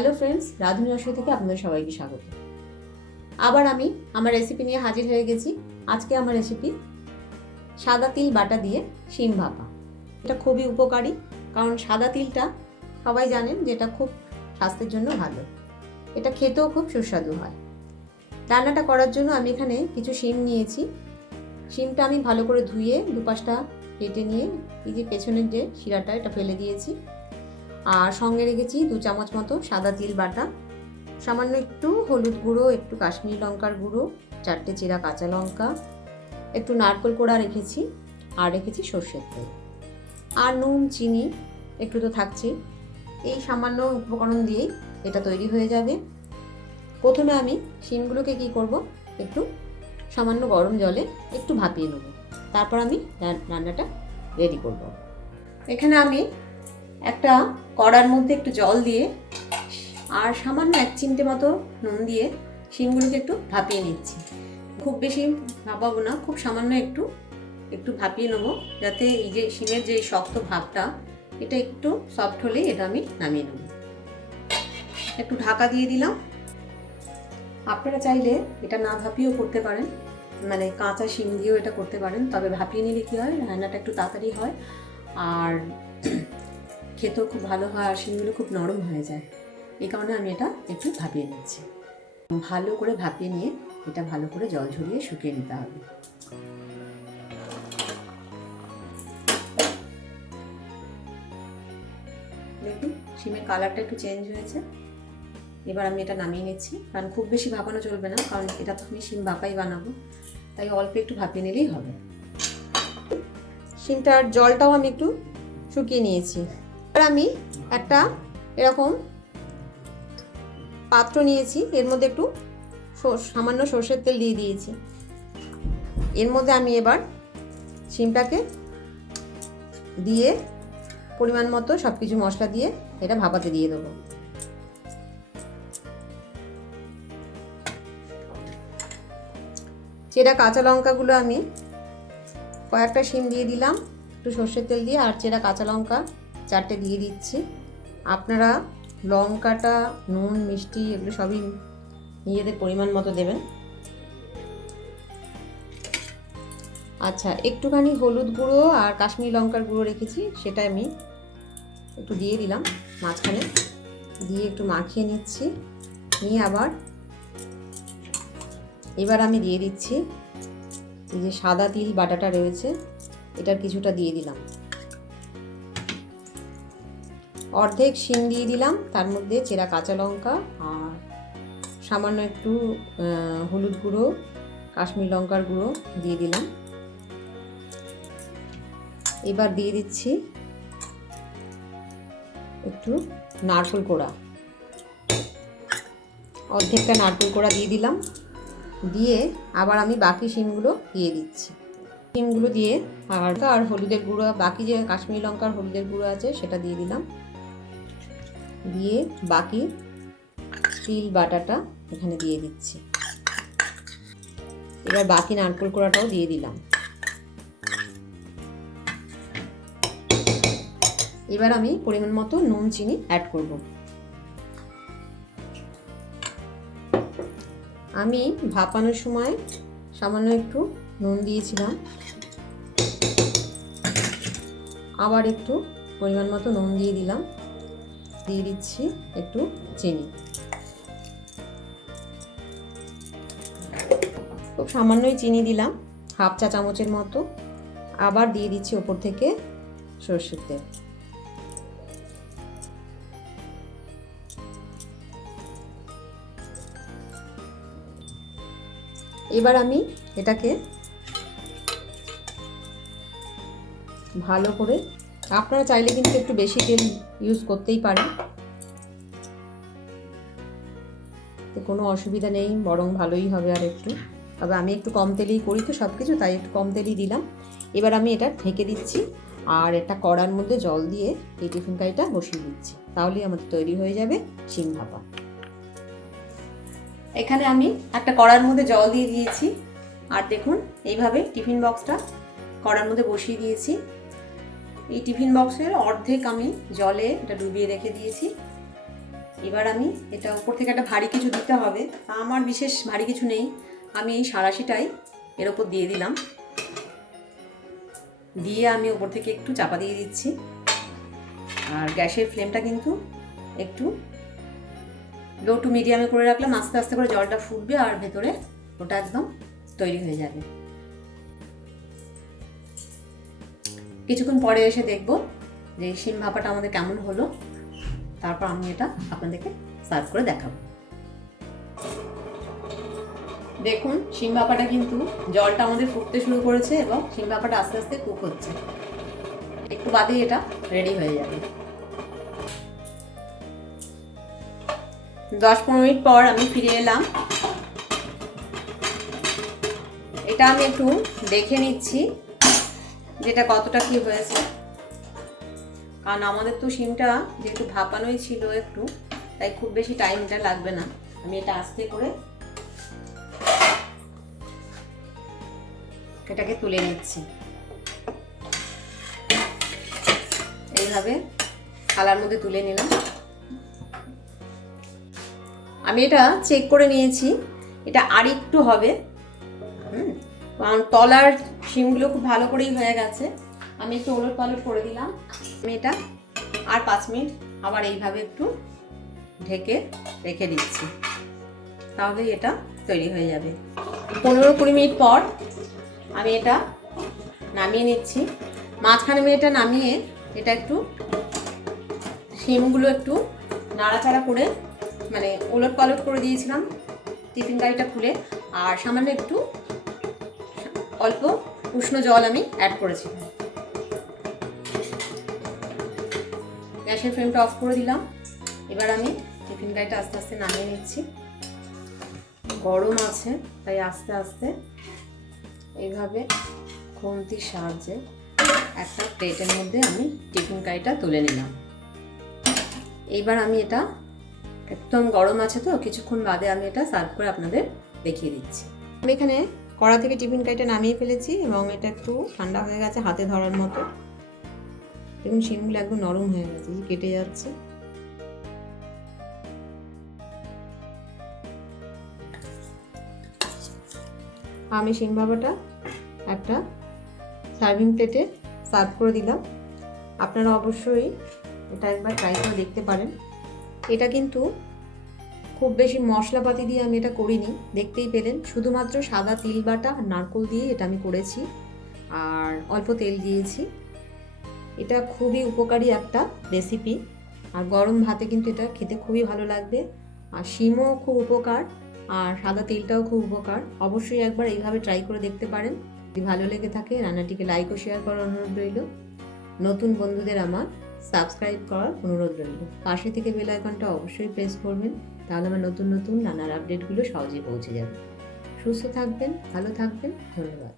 Hello friends, রাধুনি রসই থেকে আপনাদের সবাইকে স্বাগত। আবার আমি আমার রেসিপি নিয়ে হাজির হয়ে গেছি। আজকে আমার রেসিপি সাদা তিল বাটা দিয়ে শিম ভাপা। এটা খুবই উপকারী, কারণ সাদা তিলটা সবাই জানেন যে এটা খুব স্বাস্থ্যের জন্য ভালো। এটা খেতেও খুব সুস্বাদু হয়। রান্নাটা করার জন্য আমি এখানে কিছু শিম নিয়েছি। শিমটা আমি ভালো করে ধুয়ে দুপাশটা কেটে নিয়ে এই যে পেছনের যে শিরাটা, এটা ফেলে দিয়েছি। আর সঙ্গে রেখেছি দু চামচ মতো সাদা তিল বাটা। সামান্য একটু হলুদ গুঁড়ো, একটু কাশ্মীরি লঙ্কার গুঁড়ো, চারটে চিরা কাঁচা লঙ্কা, একটু নারকেল কোড়া রেখেছি আর রেখেছি সর্ষের তেল। আর নুন, চিনি একটু তো থাকছেই। এই সামান্য উপকরণ দিয়েই এটা তৈরি হয়ে যাবে। প্রথমে আমি শিমগুলোকে কি করব? একটু সামান্য গরম জলে একটু ভাপিয়ে নেব। তারপর আমি রান্নাটা রেডি করব। এখানে আমি একটা কড়ার মধ্যে একটু জল দিয়ে আর সামান্য এক চিমটে মতো নুন দিয়ে শিমগুলোকে একটু ভাপিয়ে নিচ্ছি। খুব বেশি ভাপাবো না, খুব সামান্য একটু একটু ভাপিয়ে নেব যাতে এই যে শিমের যে শক্ত ভাবটা, এটা একটু সফট হলেই এটা আমি নামিয়ে নেব। একটু ঢাকা দিয়ে দিলাম। আপনারা চাইলে এটা না ভাপিয়েও করতে পারেন মানে কাঁচা শিম দিয়েও এটা করতে পারেন, তবে ভাপিয়ে নিলে কী হয়, রান্নাটা একটু তাড়াতাড়ি হয়। আর খেতেও খুব ভালো হয় আর শিমগুলো খুব নরম হয়ে যায়। এই কারণে আমি এটা একটু ভাপিয়ে নিচ্ছি। ভালো করে ভাপিয়ে নিয়ে এটা ভালো করে জল ঝরিয়ে শুকিয়ে নিতে হবে। দেখুন, শিমের কালারটা একটু চেঞ্জ হয়েছে। এবার আমি এটা নামিয়ে নিচ্ছি। কারণ খুব বেশি ভাপানো চলবে না, কারণ এটা তো আমি শিম ভাপাই বানাবো। তাই অল্প একটু ভাপিয়ে নিলেই হবে। শিমটার জলটাও আমি একটু শুকিয়ে নিয়েছি। এবার আমি একটা এরকম পাত্র নিয়েছি, এর মধ্যে একটু সামান্য সর্ষের তেল দিয়ে দিয়েছি। এর মধ্যে আমি এবার শিমটাকে দিয়ে পরিমাণ মতো সব কিছু মশলা দিয়ে এটা ভাপাতে দিয়ে দেবো। চেরা কাঁচা লঙ্কাগুলো আমি কয়েকটা শিম দিয়ে দিলাম, একটু সর্ষের তেল দিয়ে, আর চেরা কাঁচা লঙ্কা চারটে দিয়ে দিচ্ছি। আপনারা লঙ্কাটা, নুন, মিষ্টি এগুলো সবই নিজেদের পরিমাণ মতো দেবেন। আচ্ছা একটুখানি হলুদ গুঁড়ো আর কাশ্মীরি লঙ্কার গুঁড়ো রেখেছি, সেটা আমি একটু দিয়ে দিলাম মাঝখানে। দিয়ে একটু মাখিয়ে নিচ্ছি। নিয়ে আবার এবার আমি দিয়ে দিচ্ছি, এই যে সাদা তিল বাটাটা রয়েছে, এটার কিছুটা দিয়ে দিলাম। অর্ধেক শিম দিয়ে দিলাম, তার মধ্যে চেরা কাঁচা লঙ্কা আর সামান্য একটু হলুদ গুঁড়ো, কাশ্মীর লঙ্কার গুঁড়ো দিয়ে দিলাম। এবার দিয়ে দিচ্ছি একটু নারকেল কোড়া। অর্ধেকটা নারকেল কোড়া দিয়ে দিলাম, দিয়ে আবার আমি বাকি শিমগুলো দিয়ে দিচ্ছি। শিমগুলো দিয়ে আর হলুদের গুঁড়ো, বাকি যে কাশ্মীরি লঙ্কার হলুদের গুঁড়ো আছে সেটা দিয়ে দিলাম। দিয়ে বাকি তিল বাটাটা এখানে দিয়ে দিচ্ছি। এবার বাকি নারকোল কোড়াটাও দিয়ে দিলাম। এবার আমি পরিমাণ মতো নুন, চিনি অ্যাড করব। আমি ভাপানোর সময় সামান্য একটু নুন দিয়েছিলাম। আবার একটু পরিমাণ মতো নুন দিয়ে দিলাম। দিয়ে দিচ্ছি একটু চিনি। খুব সামান্যই চিনি দিলাম, হাফ চা চামচের মতো। আবার দিয়ে দিচ্ছি ওপর থেকে সর্ষের তেল। এবার আমি এটাকে ভালো করে আপনারা চাইলে কিন্তু একটু বেশি তেল ইউজ করতেই পারেন। কোনো অসুবিধা নেই, বরং ভালোই হবে আর একটু। তবে আমি একটু কম তেলেই করি তো সব কিছু তাই একটু কম তেলই দিলাম। এবার আমি এটা ঢেকে দিচ্ছি আর একটা কড়ার মধ্যে জল দিয়ে এই টিফিন কারিটা বসিয়ে দিচ্ছি। তাহলেই আমাদের তৈরি হয়ে যাবে শিম ভাপা। এখানে আমি একটা কড়ার মধ্যে জল দিয়ে দিয়েছি। আর দেখুন, এইভাবে টিফিন বক্সটা কড়ার মধ্যে বসিয়ে দিয়েছি। এই টিফিন বক্সের অর্ধেক আমি জলে এটা ডুবিয়ে রেখে দিয়েছি। এবার আমি এটা উপর থেকে একটা ভারী কিছু দিতে হবে। আমার বিশেষ ভারী কিছু নেই। আমি এই সারাশিটাই এর ওপর দিয়ে দিলাম। দিয়ে আমি ওপর থেকে একটু চাপা দিয়ে দিচ্ছি। আর গ্যাসের ফ্লেমটা কিন্তু একটু লো টু মিডিয়ামে করে রাখলাম। আস্তে আস্তে করে জলটা ফুটবে আর ভেতরে ওটা একদম তৈরি হয়ে যাবে। কিছুক্ষণ পরে এসে দেখব যে শিম ভাপাটা আমাদের কেমন হলো। তারপর আমি এটা আপনাদেরকে সার্ভ করে দেখাবো। দেখুন শিম ভাপাটা কিন্তু জলটা আমাদের ফুটতে শুরু করেছে এবং শিম ভাপাটা আস্তে আস্তে কুক হচ্ছে। একটু বাদেই এটা রেডি হয়ে যাবে। দশ পনেরো মিনিট পর আমি ফিরে এলাম। এটা আমি একটু দেখে নিচ্ছি। যেটা কতটা কি হয়েছে। কারণ আমাদের তো সিমটা যেহেতু ভাপানোই ছিল একটু, তাই খুব বেশি টাইমটা লাগবে না। আমি এটা আস্তে করে এটাকে তুলে নিচ্ছি। এইভাবে থালার মধ্যে তুলে নিলাম। আমি এটা চেক করে নিয়েছি। এটা আর একটু হবে। কারণ তলার শিমগুলো খুব ভালো করেই হয়ে গেছে। আমি একটু ওলট পালট করে দিলাম। আমি এটা আর পাঁচ মিনিট আবার এইভাবে একটু ঢেকে রেখে দিচ্ছি। তাহলে এটা তৈরি হয়ে যাবে। পনেরো কুড়ি মিনিট পর আমি এটা নামিয়ে নিচ্ছি। মাঝখানে আমি এটা নামিয়ে এটা একটু শিমগুলো একটু নাড়াচাড়া করে মানে ওলট পালট করে দিয়েছিলাম টিফিন গাড়িটা খুলে। আর সামান্য একটু অল্প উষ্ণ জল আমি অ্যাড করেছিলাম গ্যাসের ফ্লেমটা অফ করে দিলাম। এবার আমি টিফিন গাড়িটা আস্তে আস্তে নামিয়ে নিচ্ছি। গরম আছে, তাই আস্তে আস্তে এইভাবে খুন্তির সাহায্যে একটা প্লেটের মধ্যে আমি টিফিন কারিটা তুলে নিলাম। এইবার আমি এটা একদম গরম আছে তো, কিছুক্ষণ বাদে আমি এটা সার্ভ করে আপনাদের দেখিয়ে দিচ্ছি। আমি এখানে কড়া থেকে টিফিন কারিটা নামিয়ে ফেলেছি এবং এটা একটু ঠান্ডা হয়ে গেছে হাতে ধরার মতো। দেখুন, শিমগুলো একদম নরম হয়ে গেছে কেটে যাচ্ছে। আমি শিম ভাবাটা একটা সার্ভিং প্লেটে সার্ভ করে দিলাম। আপনারা অবশ্যই এটা একবার ট্রাই করে দেখতে পারেন। এটা কিন্তু খুব বেশি মশলাপাতি দিয়ে আমি এটা করিনি, দেখতেই পেলেন। শুধুমাত্র সাদা তিল বাটা আর নারকোল দিয়ে এটা আমি করেছি আর অল্প তেল দিয়েছি। এটা খুবই উপকারী একটা রেসিপি আর গরম ভাতে কিন্তু এটা খেতে খুবই ভালো লাগবে। আর শিমও খুব উপকার আর সাদা তেলটাও খুব উপকার। অবশ্যই একবার এইভাবে ট্রাই করে দেখতে পারেন। যদি ভালো লেগে থাকে, রান্নাটিকে লাইক ও শেয়ার করার অনুরোধ রইল। নতুন বন্ধুদের আমার সাবস্ক্রাইব করার অনুরোধ রইল। পাশে থেকে বেল আইকনটা অবশ্যই প্রেস করবেন। তাহলে আমার নতুন নতুন নানার আপডেটগুলো সহজেই পৌঁছে যাবে। সুস্থ থাকবেন ভালো থাকবেন ধন্যবাদ।